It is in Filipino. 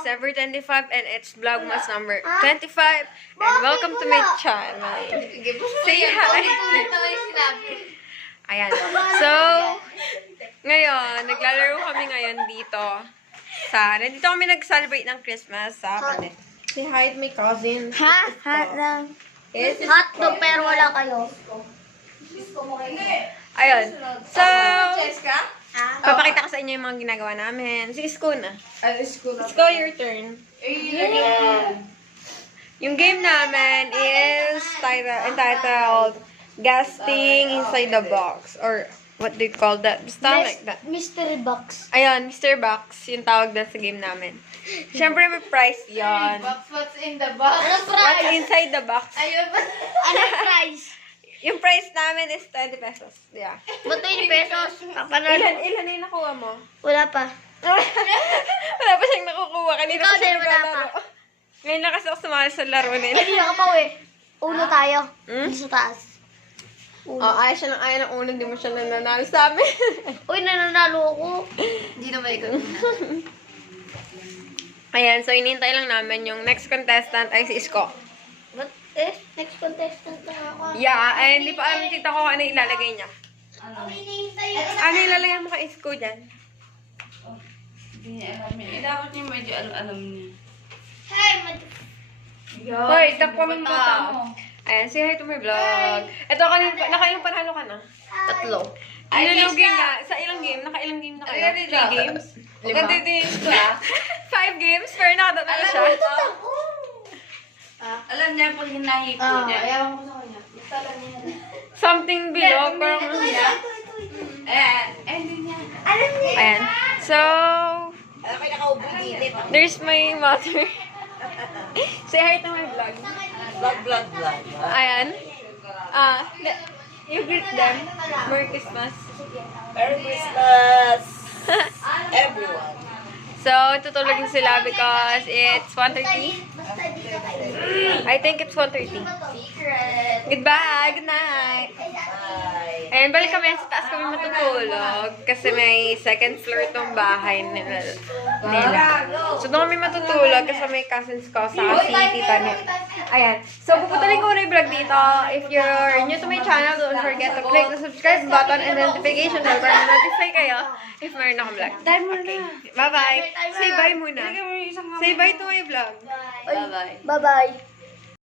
December 25 and it's Vlogmas number 25. And welcome to my channel. Say hi. Ayan. So, ngayon, naglalaro kami ngayon dito. Nandito kami nag-celebrate ng Christmas sa kanila. Say hi to my cousin. Hot lang. Yes, Hotdog pero wala kayo. ayun. So, papakita ko sa inyo yung mga ginagawa namin. Si Isko na. Isko, your turn. Yung game namin is entitled Guessing Inside the Box. Or what do you call that? Basta like that. Mystery box. Ayun, Mr. Box. Yung tawag na sa game namin. Siyempre may prize yun. What's in the box? Anong What's price? inside the box? Ayun ba? Anong price? Yung price namin is 20 pesos. Yeah. Ba't 20 pesos? Ilan na yung nakuha mo? Wala pa. Wala pa siyang nakukuha. Kanina Ikaw pa siya din, wala naglalaro. Ngayon na kasi ako sumali sa laro nila. Hindi ako pa eh. Uno tayo. Hmm? Sa taas. Uno. Oh, ayaw ng uno. Hindi mo siya nananalo sa amin. Uy, nananalo ako. Hindi naman ikaw. Ayan, so inintay lang namin yung next contestant ay si Isko. Ba't next contestant na ako. Yeah, ay hindi pa alam tita ko ano ilalagay niya. Ano ilalagay mo kay Isko dyan? Hindi niya alam niya. Dapat niya medyo alam niya. Hey, Hoy, takpa mo yung mata mo. Ayan, say hi to my vlog. Ito, nakailang panalo ka na? 3. Ilulugi nga. Sa ilang game? Nakailang game na kayo? 3 games? 5 games? Pero nakatatalo siya. Alam niya pag hinahipo niya. Ayaw ko sa kanya. Basta alam niya na. Something below. Parang Hindi niya. ayan. So, there's my mother. Say hi to my vlog. Vlog. Ayan. You greet them. Merry Christmas. Merry Christmas, everyone. So, tutulogin sila because it's 1:30. I think it's 1:30. Goodbye. Good night. Bye. Ayan, balik kami. Sa taas kami matutulog. Kasi may second floor tong bahay nila. So, doon kami matutulog kasi may cousins ko sa si Tita ni. Ayan. So, puputulin ko na yung vlog dito. If you're new to my channel, don't forget to click the subscribe button and the notification bell para ma-notify kayo if mayroon akong vlog. Okay. Bye-bye. Say bye muna. Say bye to my vlog. Bye-bye. Bye-bye.